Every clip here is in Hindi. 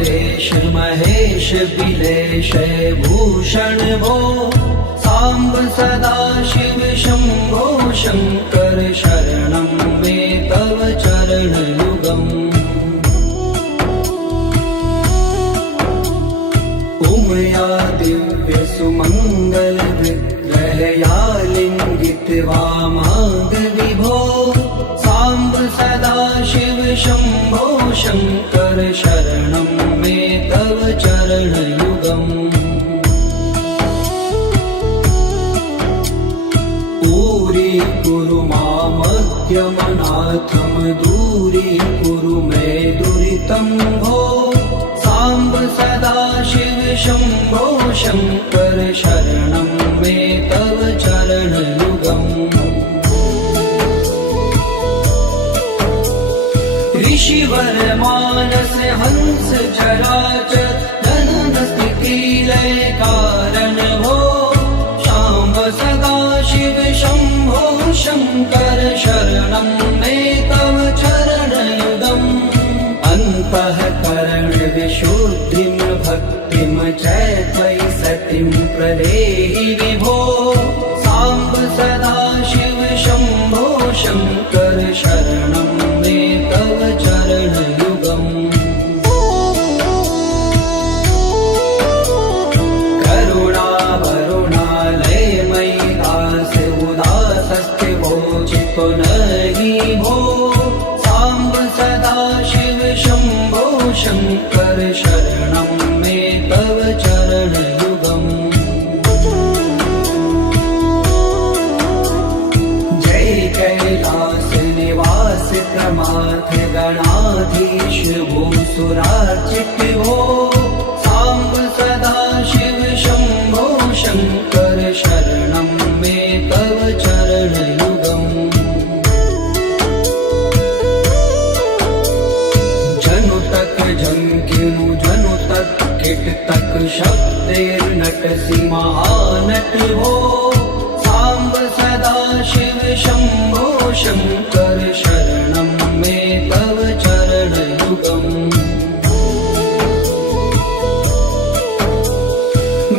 परेश महेश बिलेश भूषण भो सांब सदा शिव शंभो शंकर शरणं मे तव चरण युगम् उमया दिव्य सुमंगल विग्रहया लिंगित वामांग विभो सांब सदा शिव शंभो शंकर शरणं मे तव चरण युगम् पूरी कुरु मामद्यमनाथम दूरी कुरु मे दुरितं भो सांब सदा शिव शंभो शंकर शरणं मे तव चरण युगम् ऋषिवर मानस हंस चराचर जनन स्थिति लय कारण भो शाम्ब सदा शिव शंभो शंकर शरणं मे तव चरण युगम् अन्तःकरण विशुद्धिं भक्तिं च त्वयि सतिं प्रदेहि विभो सांब सदा शिव शंभो शंकर शरणं मे तव चरण युगम् करुणा वरुणालय मयि दास उदासस्थिवो चित्तो नहि भो सांब सदा शिव शंभो शंकर शरणं मे तव चरण युगम् जय कैलास निवास प्रमाथ गणाधीश भूसुरार्चित भो सांब सदा शिव शंभो शंकर शरणं मे तव चरण युगम् जनु तक झंकिनु जनु तक किट तक शब्देर्नटसि महानट भो सांब सदा शिव शंभो शंकर शरणं मे तव चरण युगम्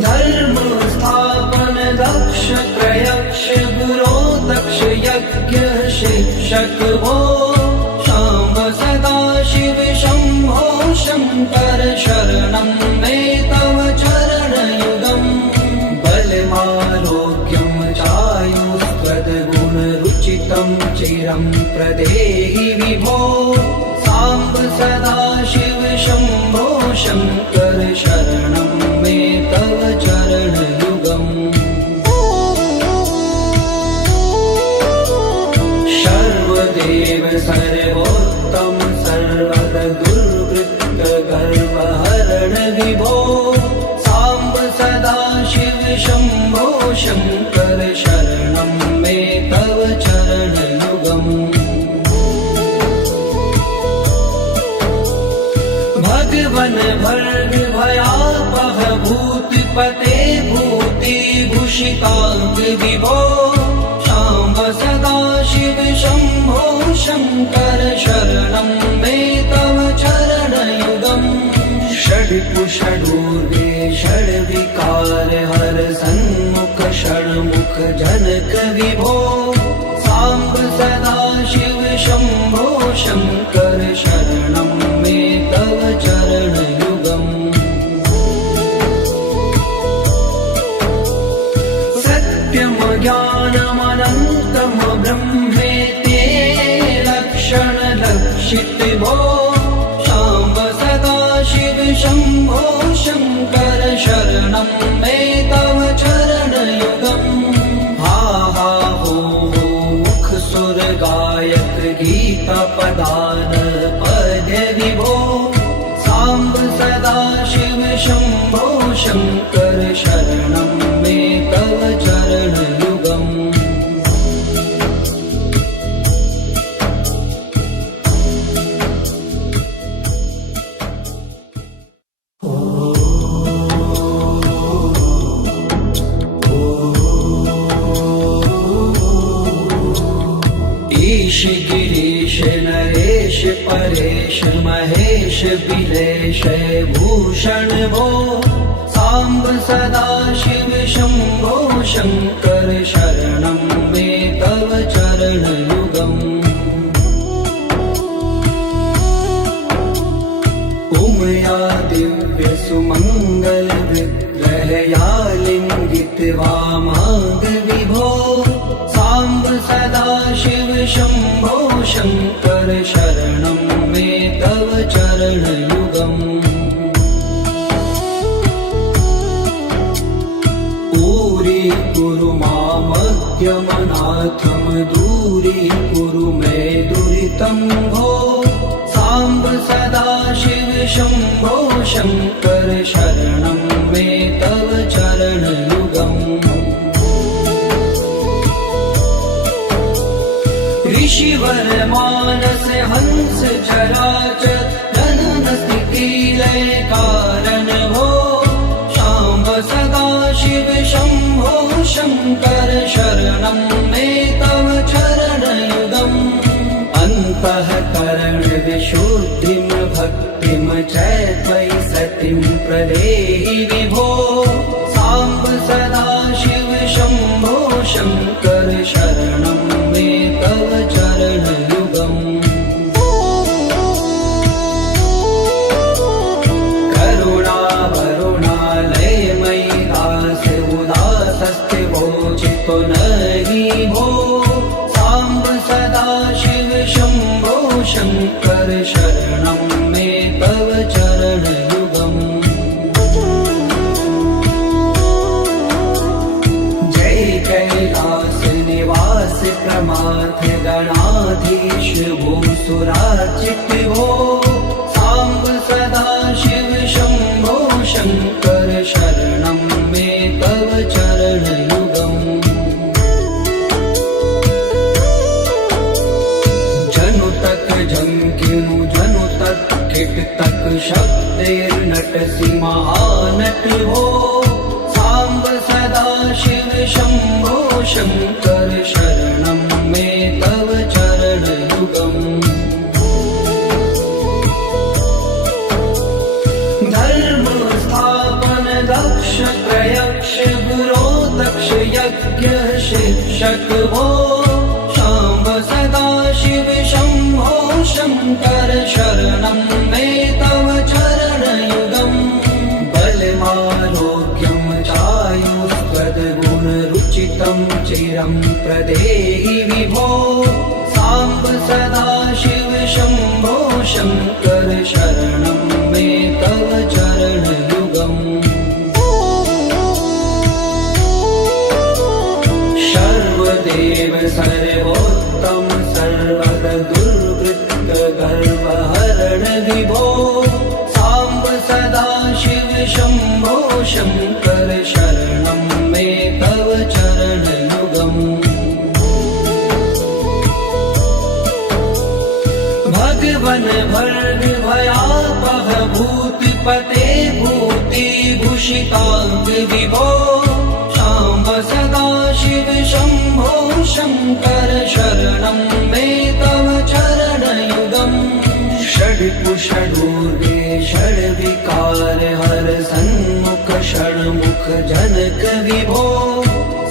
धर्म स्थापन दक्ष त्रयक्ष गुरो दक्ष यज्ञ शिक्षक भो सांब सदा शिव शंभो शंकर शरणं मे तव चरण युगम् बलमारोग्यं चायुस्त्वद्गुणरुचितं चिरं प्रदेहि विभो सांब सदा शिव शंभो शंकर शरणं मे तव चरण युगम् सर्वदेव सर्वोत्तम सर्वद दुर्वृत्त गर्वहरण विभो सांब सदा शिव शंभो शंकर शरणं मे तव चरण युगम् भगवन भर्ग भयापह भूतिपते भूति भूषितांग विभो सांब सदा शिव शंभो शंकर शरणं मे तव चरण युगम् षड्पुषडूर्वे षड्विकार हर सन्मुख षण्मुख जनक विभो सांब सदा शिव शंभो शंकर शरणं मे तव चरण युगम् सत्यम ज्ञानमनन्तं ब्रह्मेते लक्षण लक्षित भो सांब सदा शिव शंभो शंकर शरणं मे तव चरण युगम् हा हा हो मुख सुर गायक गीता पदान पद्य विभो सांब सदा शिव शंभो शंकर शरणं मे तव चरण युगम् परेश महेश बिलेश भूषण भो सांब सदा शिव शंभो शंकर शरणं मे तव चरणयुगम् उमया दिव्य सुमंगल विग्रहया लिंगित वामांग विभो सांब सदा शिव शंभो शंकर शरणं मे तव चरणयुगम् कुरु मामज्ञमनाथं दूरीकुरु मे दुरितं भो सांब सदा शिव शंभो शंकर शरणं मे तव चरणयुगम् ऋषिवर मानस हंस चराचर जनन स्थिति लय कारण भो सांब सदा शिव शंभो शंकर शरणं मे तव चरणयुगम् अन्तःकरण विशुद्धिं भक्तिं च त्वयि सतिं प्रदेहि विभो सांब सदा शिव शंभो शंकर शरणं मे तव चरणयुगम् चितो नहि भो सांब सदा शिव शंभो शंकर शरणं मे तव चरणयुगम् जय कैलास निवास प्रमाथ गणाधीश भूसुरार्चित भो सांब सदा शिव शंभो शंकर शरणं मे तव चरणयुगम् जनु तक जंकिनु जनु तक किट तक शब्देर्नटसि महानट भो सांब सदा शिव शंभो शंकर शरणं मे तव चरणयुगम् धर्म स्थापन दक्ष प्रयक्ष गुरो दक्ष यज्ञ शिक्षक भो सांब सदा शिव शंभो शंकर शरणं मे तव चरणयुगम् बलमारोग्यं चायुस्त्वद्गुणरुचितं चिरं प्रदेहि विभो सांब सदा शिव शंभो शंकर शरणं मे तव चरणयुगम् सर्वदेव सर्वोत्तम सर्वद दुर्वृत्त गर्वहरण विभो सांब सदा शिव शंभो शंकर शरणं मे तव चरणयुगम् भगवन भर्ग भयापह भूतिपते भूतिभूषितांग विभो सांब सदा शिव शंभो शंकर शरणं मे तव चरणयुगम् षड्कुषडूर्गे षड्विकार हर सन्मुख षण्मुख जनक विभो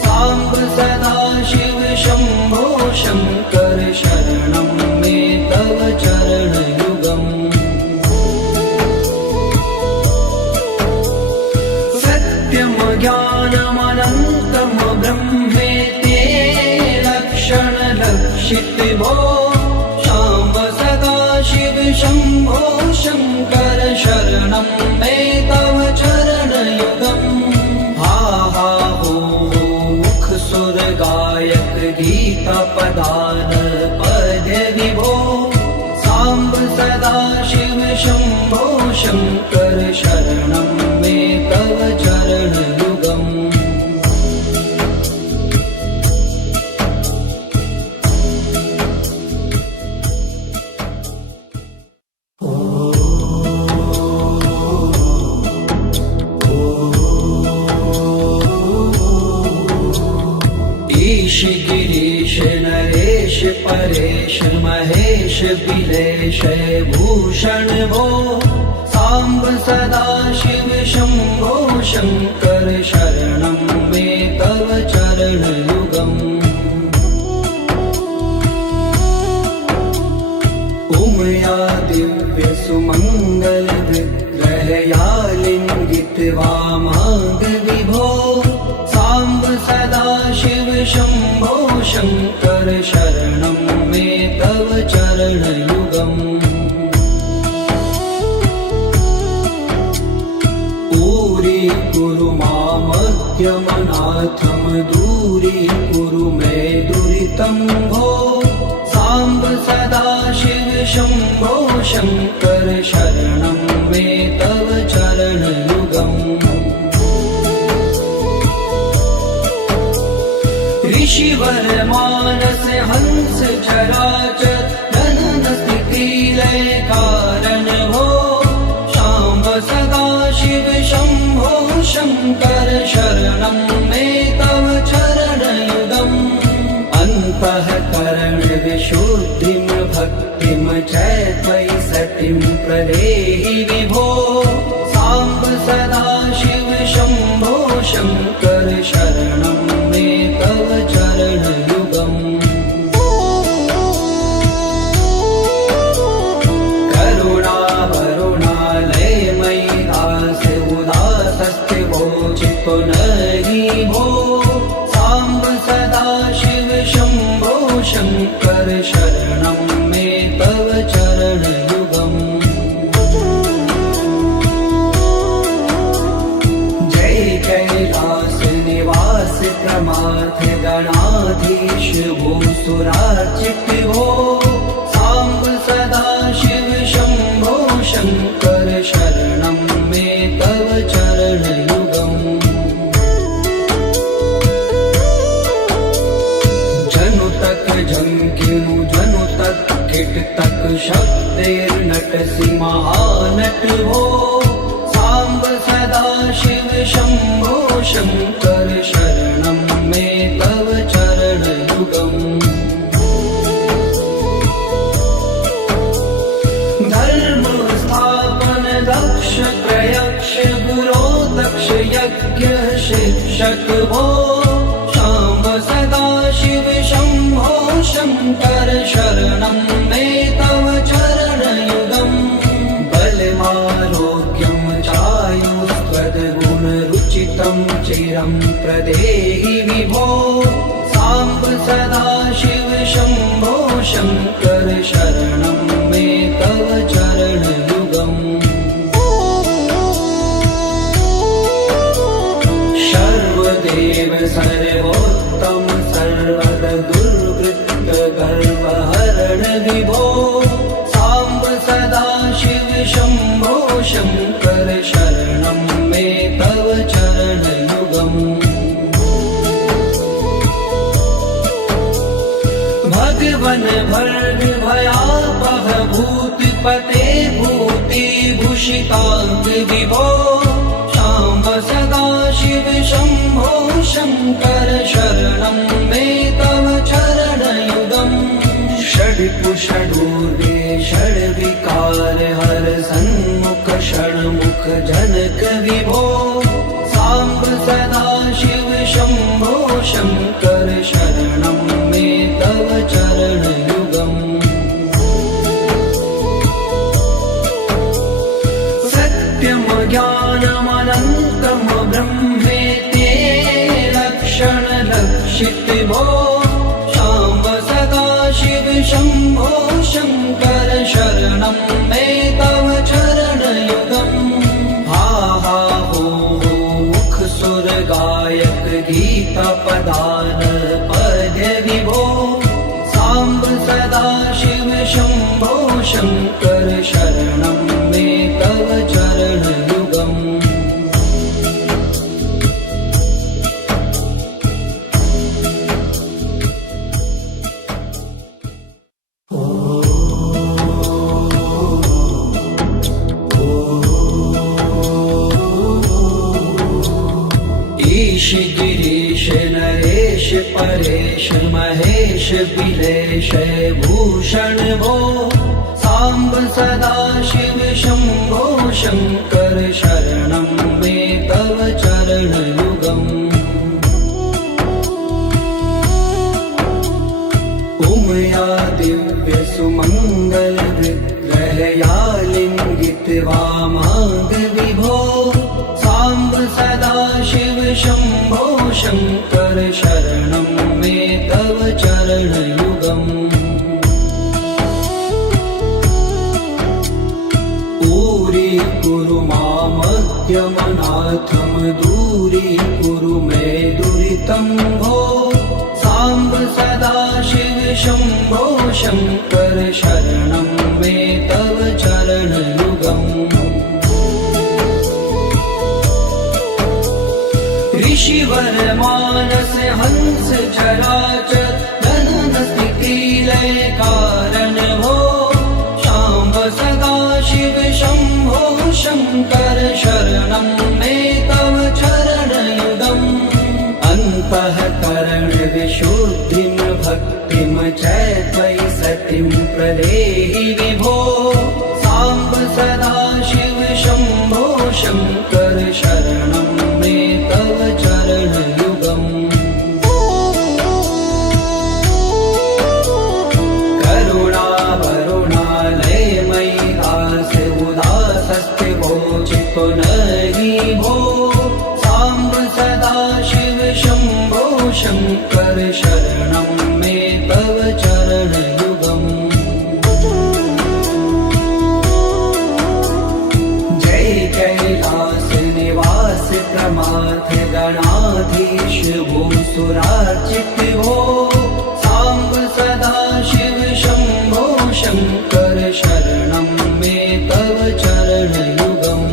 सांब सदा शिव शंभो शंकर शरणं मे तव चरणयुगम् सत्यं ज्ञानमनन्तं ब्रह्मेति लक्षण लक्षित भो सांब सदा शिव शंभो शंकर शरणं मे तव चरणयुगम् हा हा हो मुख सुर गायक गीता पदान पद्य विभो सांब सदा शिव शंभो शंकर शरणं मे तव चरणयुगम् परेश महेश बिलेश भूषण भो सांब सदा शिव शंभो शंकर शरणं मे तव चरणयुगम् उमया दिव्य सुमंगल विग्रहया लिंगित वामांग विभो सांब सदा शिव शंभो शंकर शरणं मे तव चरणयुगम् कुरु मामद्यमनाथं दूरीकुरु मे दुरितं भो सांब सदा शिव शंभो शंकर शरणं मे तव चरणयुगम् ऋषिवर मानस हंस चराचर जनन स्थिति लय कारण भो सांब सदा शिव शंभो शंकर शरणं मे तव चरणयुगम् अन्तःकरण विशुद्धिं भक्तिं च त्वयि प्रदेहि विभो सांब सदा शिव शंभो शंकर शरणं मे तव चरणयुगम् चित्तो नहि भो सांब सदा शिव शंभो शंकर शरणं मे तव चरणयुगम् जय कैलास निवास प्रमाथ गणाधीश भूसुरार्चित भो सांब सदा शिव शंभो शंकर शरणं मे तव चरणयुगम् जनु तक झंकिनु जनु तक किट तक शब्देर्नटसि महानट भो सांब सदा शिव शंभो शंकर शरणं मे तव चरणयुगम् धर्म स्थापन दक्ष प्रयक्ष गुरो दक्ष यज्ञ शिक्षक भो सांब सदा शिव शंभो शंकर शरणं मे तव चरणयुगम् बलमारोग्यं चायुस्त्वद्गुणरुचितं चिरं प्रदेहि विभो सांब सदा शिव शंभो शंकर शरणं मे तव चरणयुगम् सर्वदेव सर्वोत्तम सर्वद दुर्वृत्त गर्वहरण विभो सांब सदा शिव शंभो शंकर शरणं मे तव चरणयुगम् भगवन भर्ग भयापह भूतिपते भूति भूषितांग विभो सांब सदा शिव शंभो शंकर शरणं मे तव चरणयुगम् षड्कुषडूर्वे षड्विकार हर सन्मुख षण्मुख जनक विभो सांब सदा शिव शंभो शंकर शरणं मे तव चरणयुगम् सत्यं ज्ञानमनन्तं ब्रह्मेति लक्षण लक्षित भो सांब सदा शिव शंभो शंकर शरणं मे तव चरणयुगम् हा हा हो मुख सुर गायक गीता पदान पद्य विभो सांब सदा शिव शंभो शंकर शरणं मे तव चरणयुगम् गिरीश नरेश परेश महेश बिलेश भूषण भो सांब सदा शिव शंभो शंकर शरणं मे तव चरणयुगम् उमया दिव्य सुमंगल विग्रहया लिंगित वामांग विभो सांब सदा शिव शंभो शंकर शरणं मे तव चरणयुगम् कुरु मामद्यमनाथं दूरीकुरु मे दुरितं भो सांब सदा शिव शंभो शंकर शरणं मे तव चरणयुगम् ऋषिवर मानस हंस चराचर जनन स्थिति लय कारण भो सांब सदा शिव शंभो शंकर शरणं मे तव चरणयुगम् अन्तःकरण विशुद्धिं भक्तिं च त्वयि सतिं प्रदेहि विभो सांब सदा शिव शंभो शंकर शरणं मे तव चरणयुगम् चितो नहि भो सांब सदा शिव शंभो शंकर शरणं मे तव चरणयुगम् जय कैलास निवास प्रमाथ गणाधीश भूसुरार्चित भो सांब सदा शिव शंभो शंकर शरणं मे तव चरणयुगम्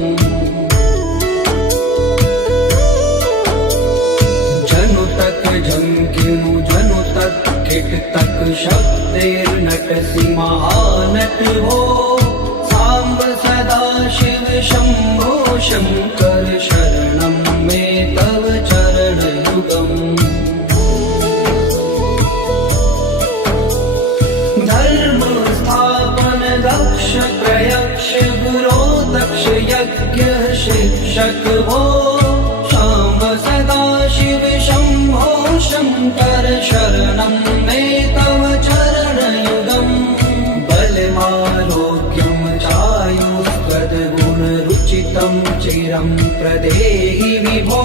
झंकिनु जनु तक किट तक शब्देर्नटसि महानट हो सांब सदा शिव शंभो शंकर शरणं मे तव चरणयुगम् धर्म स्थापन दक्ष प्रयक्ष गुरो दक्ष यज्ञ शिक्षक हो सांब सदा शिव शंभो शंकर शरणं मे तव चरणयुगम् बलमारोग्यं चायुस्त्वद्गुणरुचितं चिरं प्रदेहि विभो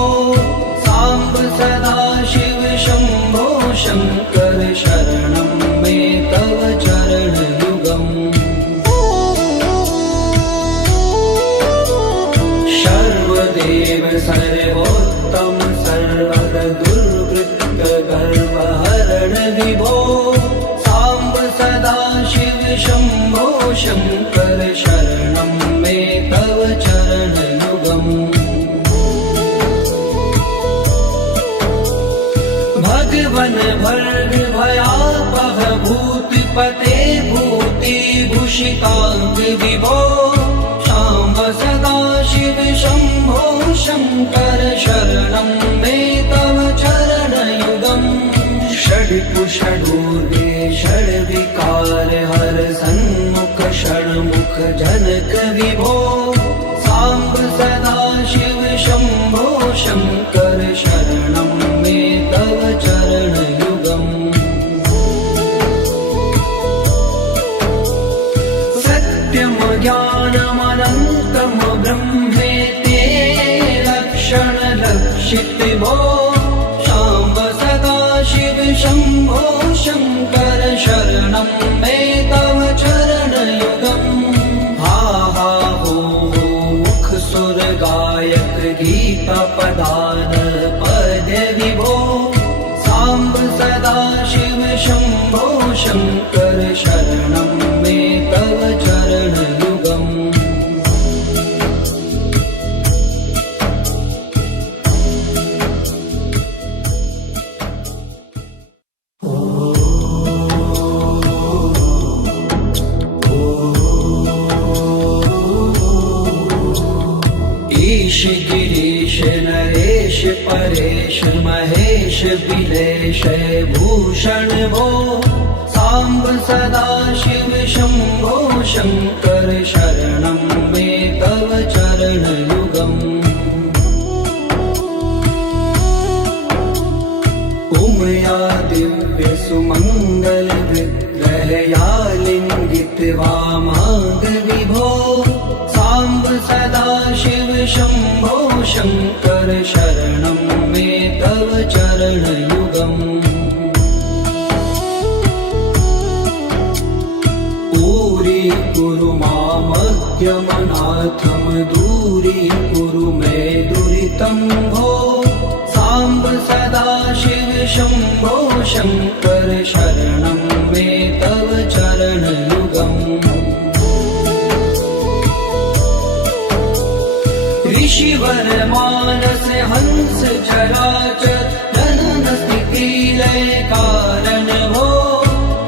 सांब सदा शिव शंभो शंकर शरणं मे तव चरणयुगम् सर्वदेव सर्वोत्तम सर्वर दुर्वृत्त गर्वहरण विभो सांब सदा शिव शंभो शंकर शरणं मे तव चरणयुगम् भगवन भर्ग भयापह भूतिपते भूतिभूषितांग विभो सांब सदा शिव शंभो शंकर शरणं मे तव चरणयुगम् षड्कुषडूर्वे षड्विकार हर सन्मुख षण्मुख जनक विभो सांब सदा शिव शंभो शंकर शरणं मे तव चरणयुगम् सत्यम ज्ञानमनन्तं ब्रह्मेते लक्षण लक्षित भो सांब सदा शिव शंभो शंकर शरणं मे तव चरणयुगम् हा हा हो मुख सुर गायक गीता पदान पद विभो सांब सदा शिव शंभो शंकर शरणं मे तव चरणयुगम् महेश बिलेश भूषण भो सांब सदा शिव शंभो शंकर शरणं मे तव चरणयुगम् उमया दिव्य सुमंगल विग्रहया लिंगित वामांग विभो सांब सदा शिव शंभो शंकर शरणं मे तव चरणयुगम् पूरी कुरु मामज्ञमनाथं दूरी कुरु मे दुरितं भो सांब सदा शिव शंभो शंकर शरणं मे तव चरणयुगम् ऋषिवर मानस हंस चराचर जनन स्थिति लय कारण भो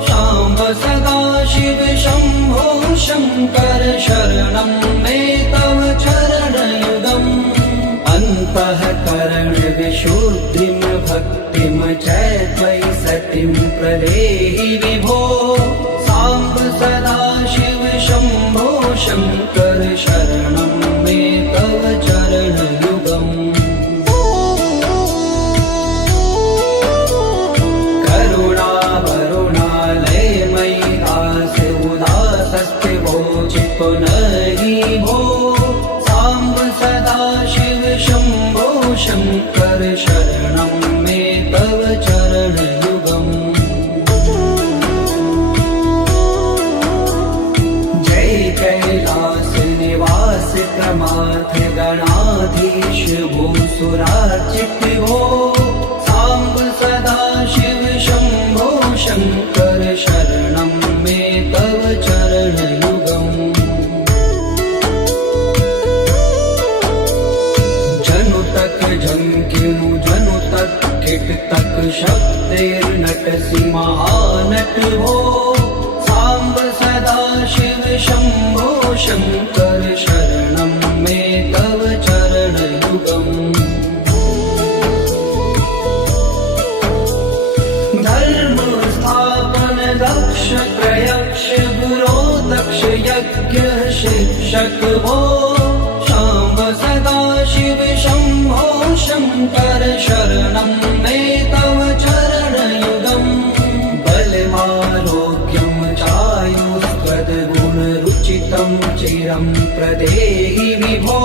शाम्ब सदा शिव शंभो शंकर शरणं मे तव चरणयुगम् अन्तःकरण विशुद्धिं भक्तिं च त्वयि सतिं प्रदेहि विभो सांब सदा शिव शंभो शंकर शरणं मे तव चरणयुगम् करुणावरुणालय मयि दास उदासस्ते वोचितो नहि भो सांब सदा शिव शंभो शंकर शरणं मे तव चरणयुगम् जय कैलास निवास प्रमाथ गणाधीश भूसुरार्चित भो सांब सदा शिव शंभो शंकर शरणं मे तव चरणयुगम् जनु तक झंकिनु जनु तक किट तक शब्दैर्नटसि महानट भो सांब सदा शिव शंभो शंकर शरणं मे तव चरणयुगम् धर्म स्थापन दक्ष प्रयक्ष गुरो दक्ष यज्ञ शिक्षक भो शाम्ब सदा शिव शंभो शंकर शरणं मे तव चरणयुगम् बलमारोग्यं चायुस्त्वद्गुणरुचितं चिरं प्रदेहि विभो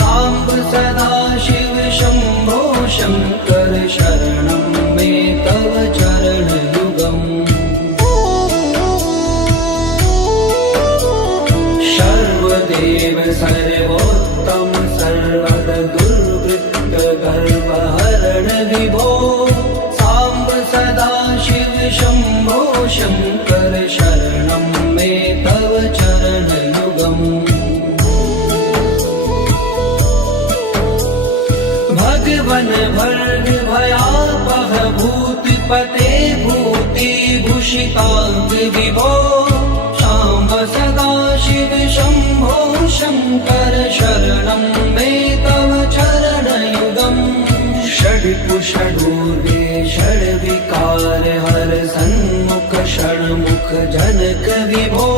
सांब सदा शिव शंभो शंकर शरणं मे तव चरणयुगम् सर्वदेव सर्वोत्तम सर्वद दुर्वृत्त गर्वहरण विभो सांब सदा शिव शंभो शंकर शरणं मे तव चरणयुगम् भगवन भर्ग भयापह भूतिपते भूति भूषितांग विभो शाम्ब सदा शिव शंभो शंकर शरणं मे तव चरणयुगम् षड्कुषडूर्वे षड्विकार हर सन्मुख षण्मुख जनक विभो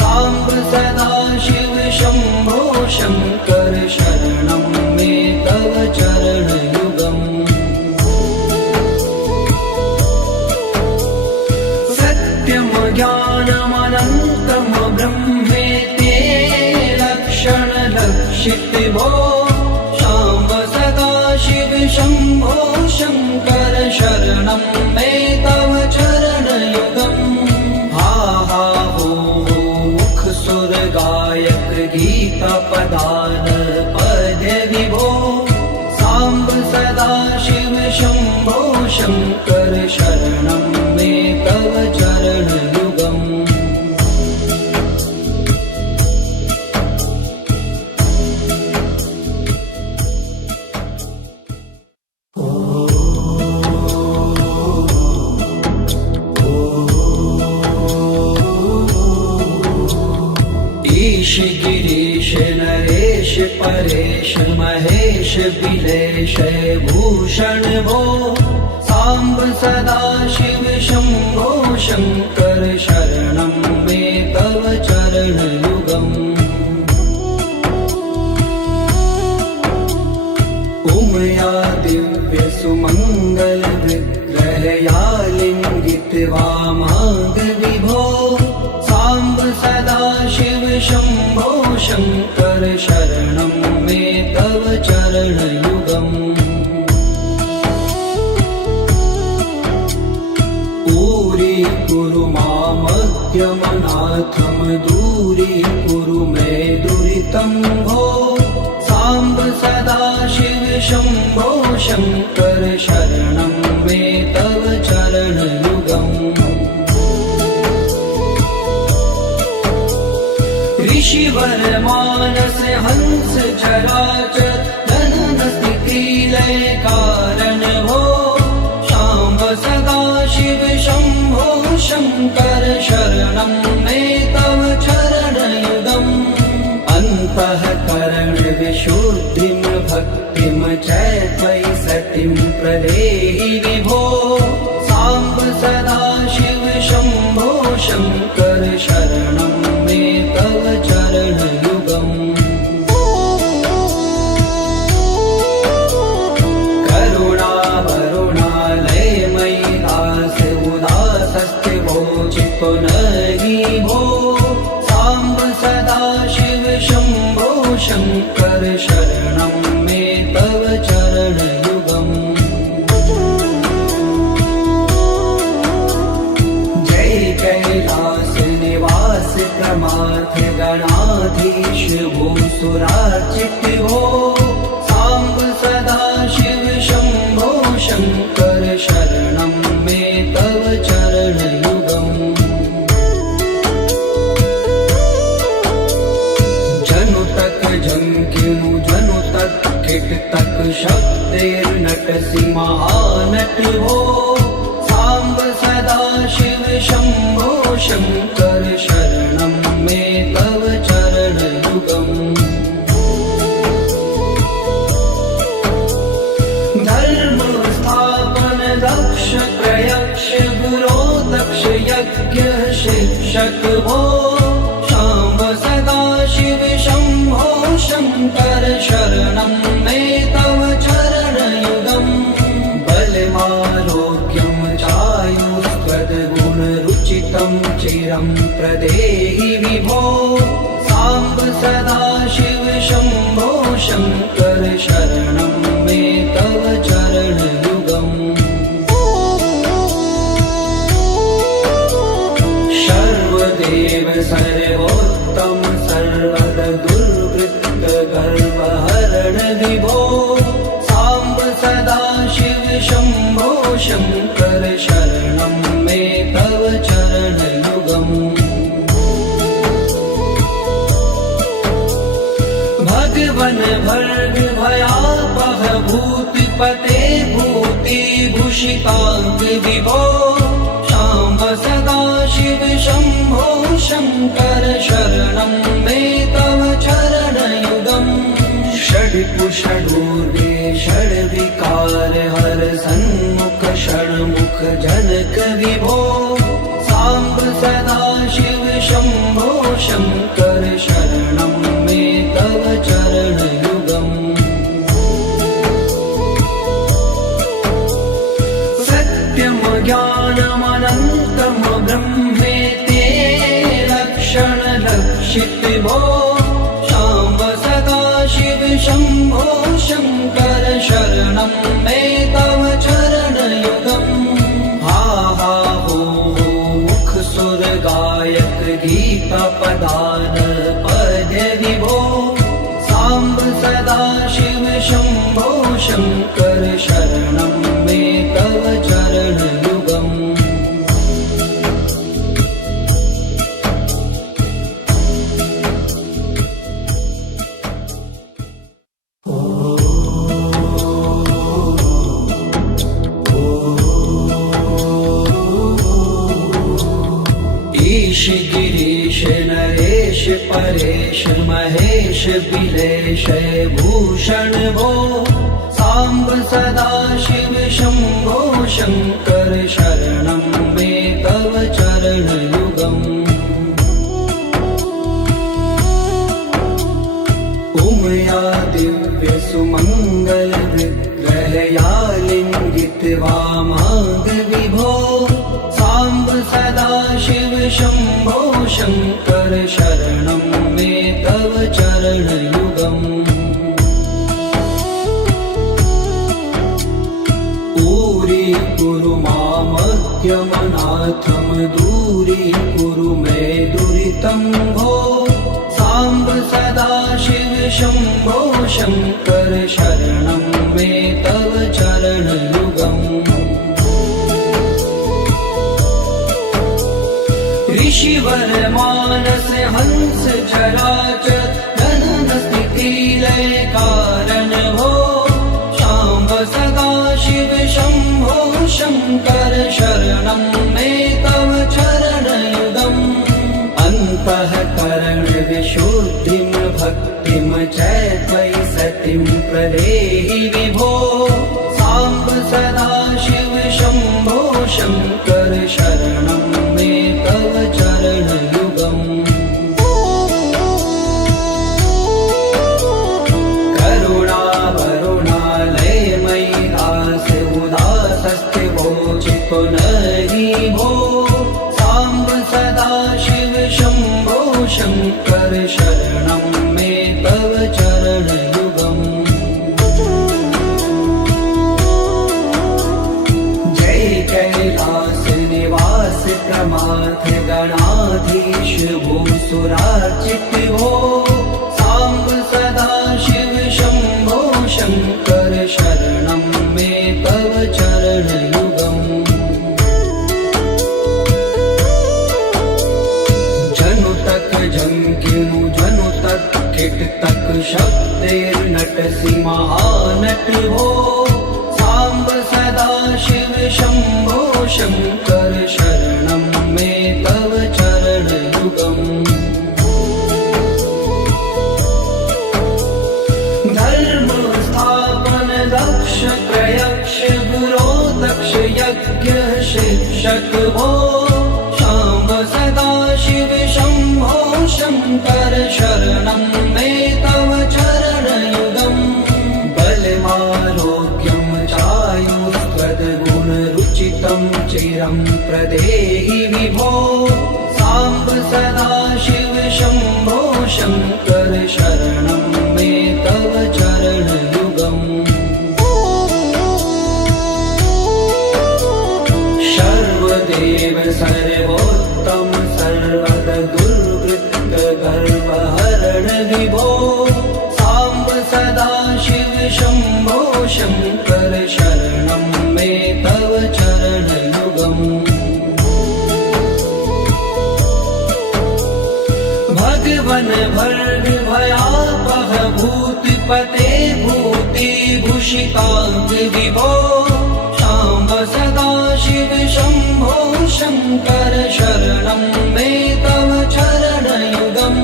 सांब सदा शिव शंभो शंकर शरणं मे तव चरणयुगम् सत्यं ज्ञानमनन्तं ब्रह्मेति लक्षण लक्षित भो शाम्ब सदा शिव शंभो शंकर शरणं मे तव चरणयुगम् हा हा हो मुख सुर गायक गीता पदान पद्य विभो सांब सदा शिव शंभो शंकर शरणं मे तव चरणयुगम् ईश गिरीश नरेश परेश महेश बिलेश भूषण भूषण भो साम्ब सदाशिव शम्भो शङ्कर शरणं मे तव चरणयुगम् उमया दिव्य सुमङ्गल विग्रहया लिङ्गित वामाङ्ग विभो साम्ब सदाशिव शम्भो शङ्कर शरणं मे तव चरणयुगम् दूरी मामज्ञमनाथं दूरीकुरु मे दुरितं भो साम्ब सदाशिव शम्भो शङ्कर शरणं मे तव चरणयुगम् ऋषिवर मानस हंस चराचर जनन स्थिति लय कारण भो शाम्ब सदाशिव शम्भो शङ्कर शरणं मे तव चरणयुगम् अन्तःकरण विशुद्धिं भक्तिं च त्वयि सतिं प्रदेहि विभो साम्ब सदाशिव शम्भो शङ्कर शरणं मे तव चरणयुगम् पुनरि भो साम्ब सदाशिव शम्भो शङ्कर शरणं मे तव चरणयुगम् जय कैलास निवास प्रमाथ गणाधीश भूसुरार्चित भो साम्ब सदाशिव शम्भो शङ्कर शरणं मे तव चरणयुगम् जंकिनु जनु तक किट तक शब्देर्नटसि महानट हो साम्ब सदाशिव शम्भो शङ्कर शरणं मे तव चरणयुगम् धर्म स्थापन दक्ष प्रयक्ष गुरो दक्ष यज्ञ शिक्षक भो शाम्ब सदाशिव शम्भो शङ्कर शरणं मे तव चरणयुगम् बलमारोग्यं चायुस्त्वद्गुणरुचितं चिरं प्रदेहि विभो साम्ब सदाशिव शम्भो शङ्कर शरणं मे तव चरणयुगम् सर्वदेव सर्वोत्तम सर्वद दुर्वृत्त गर्वहरण विभो साम्ब सदाशिव शम्भो शङ्कर शरणं मे तव चरणयुगम् भगवन् भर्ग भयापह भूतिपते भूतिभूषिताङ्ग विभो साम्ब सदाशिव शम्भो शङ्कर शरणं मे तव चरणयुगम् षड्कुषडूर्वे षड्विकार हर सन्मुख षण्मुख जनक विभो साम्ब सदाशिव शम्भो शङ्कर शरणं मे तव चरणयुगम् सत्यं ज्ञानमनन्तं ब्रह्मेति लक्षणलक्षित भो साम्ब सदाशिव शम्भो शङ्कर शरणं मे तव चरणयुगम् हा हा हो मुख सुर गायक गीता पदान पद्य विभो साम्ब सदाशिव शम्भो शङ्कर शरणं मे तव चरणयुगम् ईश गिरीश नरेश परेश महेश बिलेश भूषण भो साम्ब सदा शिव शम्भो शङ्कर शरणं मे तव चरणयुगम् उमया दिव्य सुमङ्गल विग्रहया लिङ्गित वामाङ्ग विभो साम्ब सदा शिव शम्भो शङ्कर शरणं मे तव चरणयुगम् कुरु मामज्ञमनाथं दूरीकुरु मे दुरितं भो साम्ब सदा शिव शम्भो शङ्कर शरणं मे तव चरणयुगम् ऋषिवर मानस हंस चराचर जनन स्थिति लय कारण भो शाम्ब सदा शिव शम्भो शङ्कर शरणं मे तव चरणयुगम् अन्तःकरण विशुद्धिं भक्तिं च त्वयि सतिं प्रदेहि विभो साम्ब सदा शिव शम्भो शङ्कर शरणं मे तव चरणयुगम् पुनरि भो साम्ब सदा शिव शम्भो शङ्कर शरणं मे तव चरणयुगम् जय कैलास निवास प्रमाथ गणाधीश भूसुरार्चित भो साम्ब सदा शिव शम्भो शङ्कर शरणं मे तव चरणयुगम् जंकिनु जनु तक किट तक शब्देर्नटसि महानट हो साम्ब सदा शिव शम्भो शङ्कर शरणं मे तव चरणयुगम् धर्म स्थापन दक्ष प्रयक्ष गुरो दक्ष यज्ञ शिक्षक भो शाम्ब सदा शिव शम्भो शङ्कर शरणं मे तव चरणयुगम् बलमारोग्यं चायुस्त्वद्गुणरुचितं चिरं प्रदेहि विभो साम्ब सदा शिव शम्भो शङ्कर शरणं मे तव चरणयुगम् सर्वदेव सर्वोत्तम सर्वद दुर्वृत्त गर्वहरण विभो साम्ब सदा शिव शम्भो शङ्कर शरणं मे तव चरणयुगम् भगवन् भर्ग भयापह भूतिपते भूतिभूषिताङ्ग विभो साम्ब सदा शिव शम्भो शङ्कर शरणं मे तव चरणयुगम्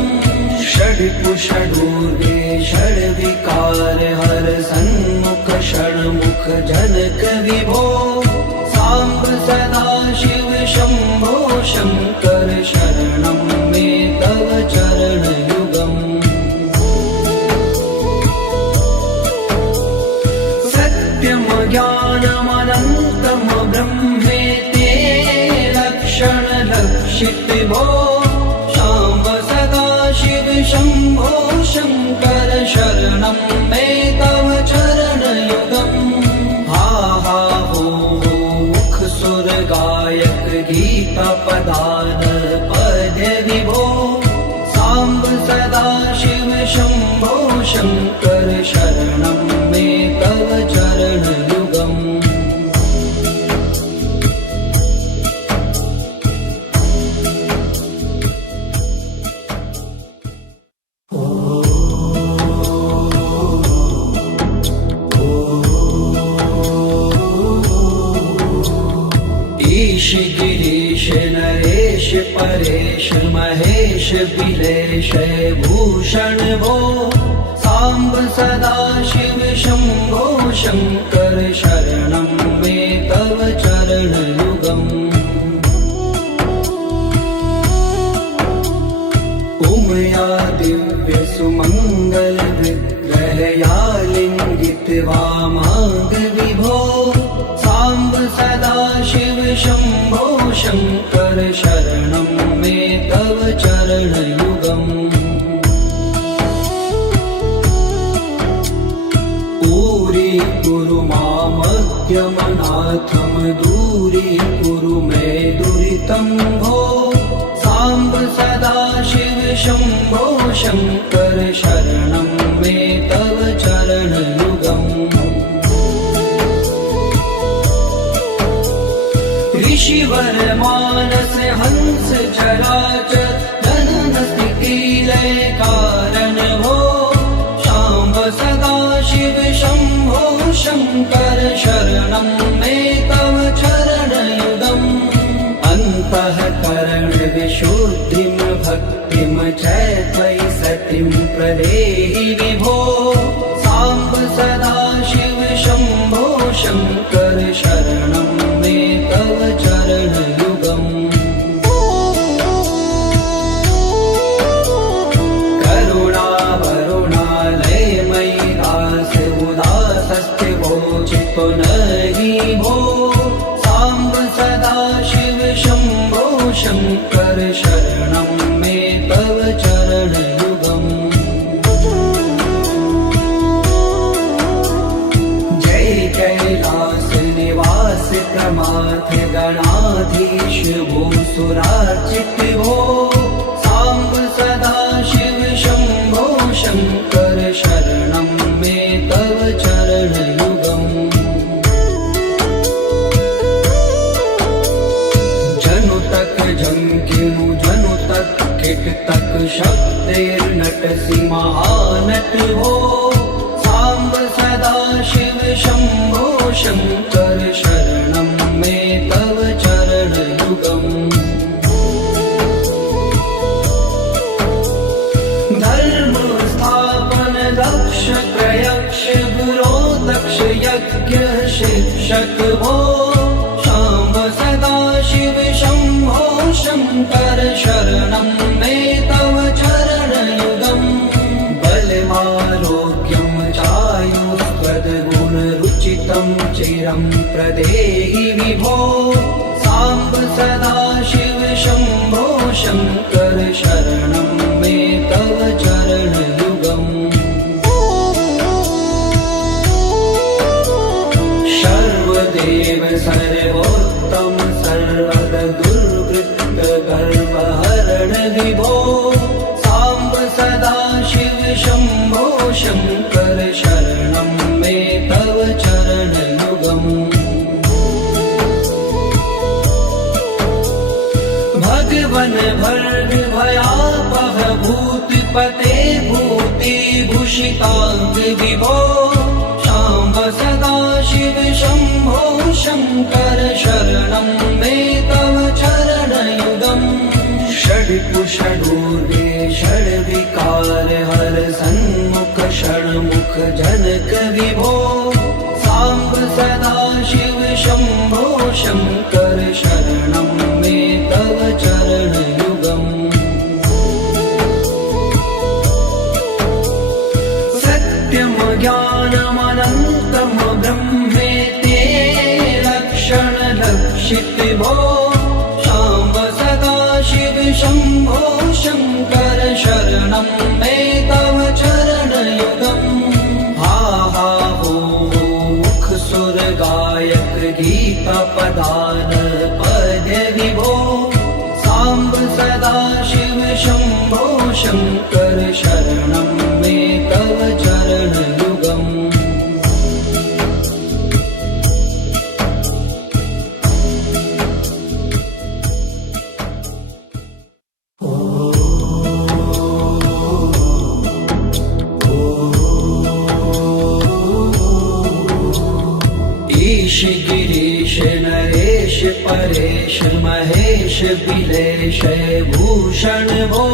षड्कुषडूर्गे षड्विकार हर सन्मुख षण्मुख जनक विभो साम्ब सदा शिव शम्भो शङ्कर शरणं मे तव चरणयुगम् सत्यं ज्ञानमनन्तं ब्रह्मेति लक्षणलक्षित भो शाम्ब सदा शिव शम्भो शङ्कर शरणं मे तव चरणयुगम् हा हा हो मुख सुर गायक गीता पदान पद्य विभो साम्ब सदा शिव शम्भो शङ्कर शरणं मे तव चरणयुगम् ईश गिरीश नरेश परेश महेश बिलेश भूषण भो साम्ब सदा शिव शम्भो शङ्कर शरणं मे तव चरणयुगम् उमया दिव्य सुमङ्गल विग्रहया लिङ्गित वामाङ्ग विभो साम्ब सदा शिव शम्भो शङ्कर शरणं मे तव चरणयुगम् कुरु मामज्ञमनाथं दूरीकुरु मे दुरितं भो साम्ब सदा शिव शम्भो शङ्कर शरणं मे तव चरणयुगम् ऋषिवर मानस हंस चराचर जनन स्थिति लय कारण भो शाम्ब सदा शिव शम्भो शङ्कर शरणं मे तव चरणयुगम् अन्तःकरण विशुद्धिं भक्तिं च त्वयि सतिं प्रदेहि विभो साम्ब सदा शिव शम्भो शङ्कर शरणं मे तव चरणयुगम् पुनहि भो साम्ब सदा शिव शम्भो शङ्कर शरणं मे तव चरणयुगम् जय कैलास निवास प्रमाथ गणाधीश भूसुरार्चित भो साम्ब सदा शिव शम्भो शङ्कर शरणं मे तव चरणयुगम् झंकिनु जनु तक किट तक शब्दैर्नटसि महानट हो साम्ब सदा शिव शम्भो शङ्कर शरणं मे तव चरणयुगम् धर्म स्थापन दक्ष प्रयक्ष गुरो दक्ष यज्ञ शिक्षक भो शाम्ब सदा शिव शम्भो शङ्कर शरणं मे तव चरणयुगम् बलमारोग्यं चायुष्पदगुणरुचितं चिरं प्रदेहि विभो साम्ब सदा शिव शम्भो शङ्कर शरणं मे तव चरणयुगम् सर्वदेव सर्वोत्तम सर्वद दुर्वृत्त गर्वहरण विभो साम्ब सदा शिव शम्भो शङ्कर शरणं मे तव चरणयुगम् भगवन् भर्ग भयापह भूतिपते भूतिभूषिताङ्ग विभो साम्ब सदा शिव शम्भो शङ्कर शरणं मे तव चरणयुगम् षड्कुषडूर्वे षड्विकार हर सन्मुख षण्मुख जनक विभो साम्ब सदा शिव शम्भो शङ्कर शरणं मे तव चरणयुगम् सत्यं ज्ञानमनन्तं ब्रह्मेते लक्षणलक्षित भो साम्ब सदा शिव शम्भो शङ्कर शरणं मे तव चरणयुगम् हा हा हो मुख सुर गायक गीता पदान पद विभो साम्ब सदा शिव शम्भो शङ्कर शरणं मे तव चरणयुगम् ईश गिरीश नरेश परेश महेश बिलेश भूषण भो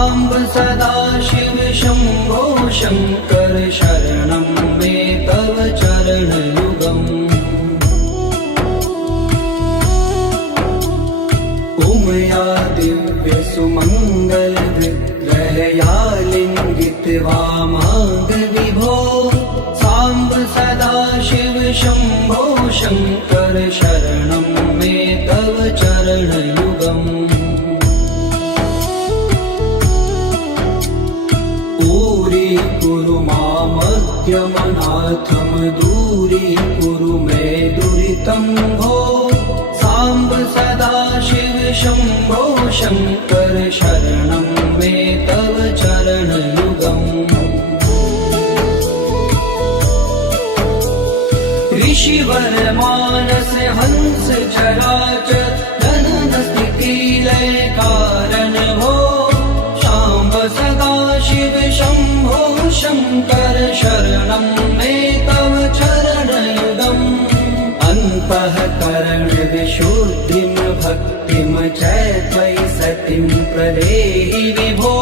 साम्ब सदा शिव शम्भो शङ्कर शरणं मे तव चरणयुगम् उमया दिव्य सुमङ्गल विग्रहया लिङ्गित वामाङ्ग विभो साम्ब सदा शिव शम्भो शङ्कर शरणं मे तव चरणयुगम् कुरु मामद्यमनाथं दूरीकुरु मे दुरितं भो साम्ब सदा शिव शम्भो शङ्कर शरणं मे तव चरणयुगम् ऋषिवर मानस हंस चराचर जनन स्थिति लय कारण भो शाम्ब सदा शिव शम्भो शङ्कर शरणं मे तव चरणयुगम् अन्तःकरण विशुद्धिं भक्तिं च त्वयि सतिं प्रदेहि विभो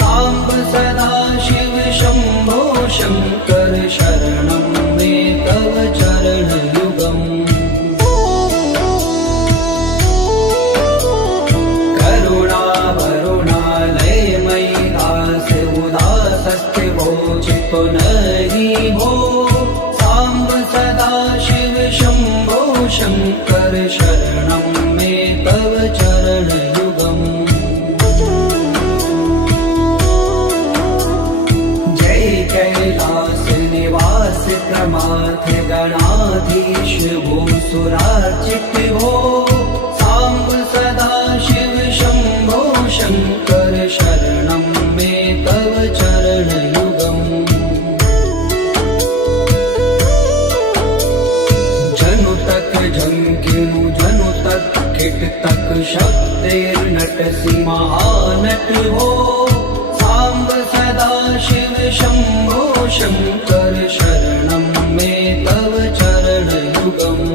साम्ब सदा शिव शम्भो शङ्कर शरणं मे तव चरणयुगम् पुनरि भो साम्ब सदा शिव शम्भो शङ्कर शरणं मे तव चरणयुगम् जय कैलास निवास प्रमाथ गणाधीश भूसुरार्चित भो साम्ब सदा शिव शम्भो शङ्कर शरणं मे तव चरणयुगम् झंकिनु जनु तक किट तक शब्देर्नटसि महानट हो साम्ब सदा शिव शम्भो शङ्कर शरणं मे तव चरणयुगम्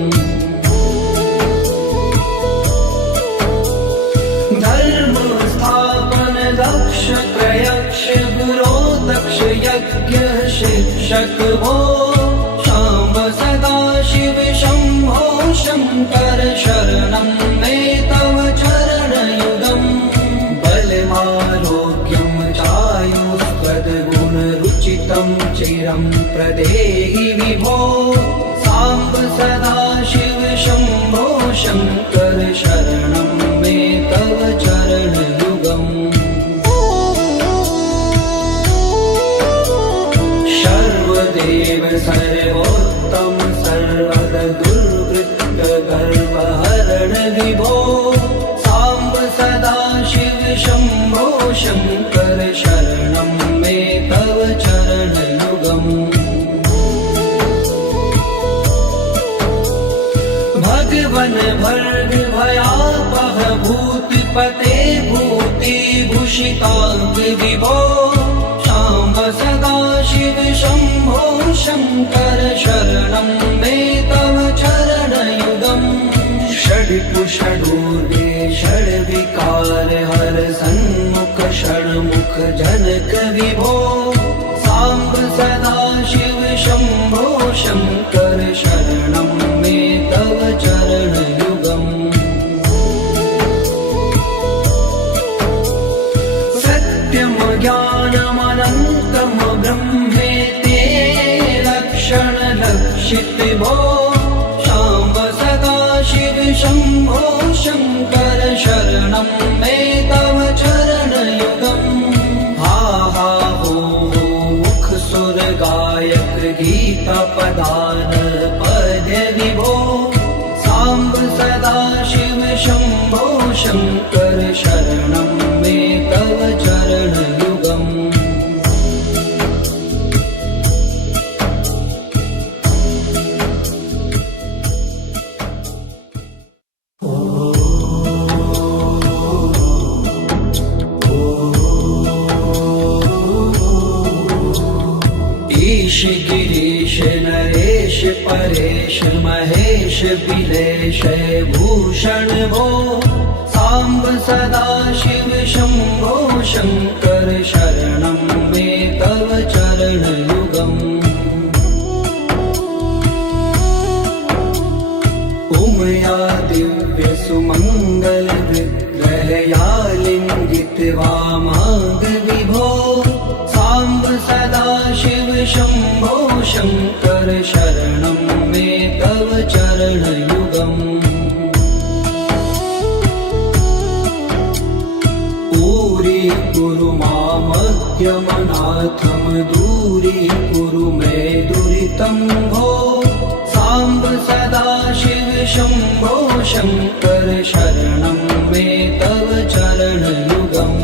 धर्म स्थापन दक्ष प्रयक्ष गुरो दक्ष यज्ञ शिक्षक भो शाम्ब सदा शिव शम्भो शङ्कर शरणं मे तव चरणयुगम् बलमारोग्यं चायुष्पदगुणरुचितं चिरं प्रदेहि विभो साम्ब सदा शिव शम्भो शङ्कर शरणं मे तव चरणयुगम् सर्वदेव सर्वोत्तम सर्वद दुर्वृत्त गर्वहरण विभो साम्ब सदा शिव शम्भो शङ्कर शरणं मे तव चरणयुगम् भगवन् भर्ग भयापह भूतिपते भूतिभूषिताङ्ग विभो साम्ब सदा शिव शम्भो शङ्कर शरणं मे तव चरणयुगम् षड्कुषडूर्वे षड्विकार हर सन्मुख षण्मुख जनक विभो साम्ब सदा शिव शम्भो शङ्कर शरणं मे तव चरणयुगम् सत्यं ज्ञानमनन्तं ब्रह्मेते लक्षण लक्षित भो शाम्ब सदा शिव शम्भो शङ्कर शरणं मे तव चरणयुगम् हा हा हो मुख सुर गायक गीता पदान पद विभो साम्ब सदा शिव शम्भो शङ्कर शरणं मे तव चरणयुगम् ईश गिरीश नरेश परेश महेश बिलेश भूषण भो साम्ब सदा शिव शम्भो शङ्कर शरणं मे तव चरणयुगम् उमया दिव्यसुमङ्गल विग्रहया लिङ्गित वामाङ्ग विभो साम्ब सदा शिव शम्भो शङ्कर शरणं मे तव चरणयुगम् कुरु मामज्ञमनाथं दूरीकुरु मे दुरितं भो साम्ब सदा शिव शम्भो शङ्कर शरणं मे तव चरणयुगम्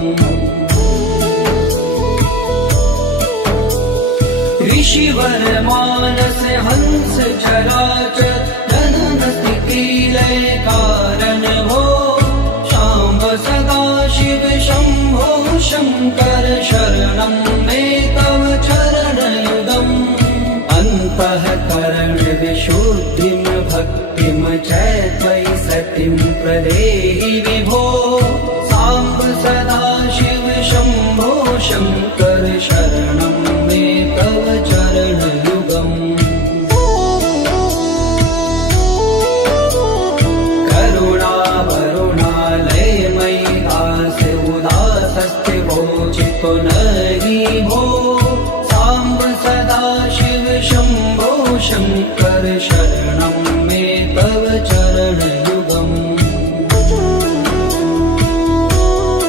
ऋषिवर मानस हंस चराचर जनन स्थिति लय कारण भो शाम्ब सदा शिव शम्भो शङ्कर शरणं मे तव चरणयुगम् अन्तःकरण विशुद्धिं भक्तिं च त्वयि सतिं प्रदेहि विभो साम्ब सदा शिव शम्भो शङ्कर शरणं मे तव चरणयुगम् चितो नहि भो साम्ब सदा शिव शम्भो शङ्कर शरणं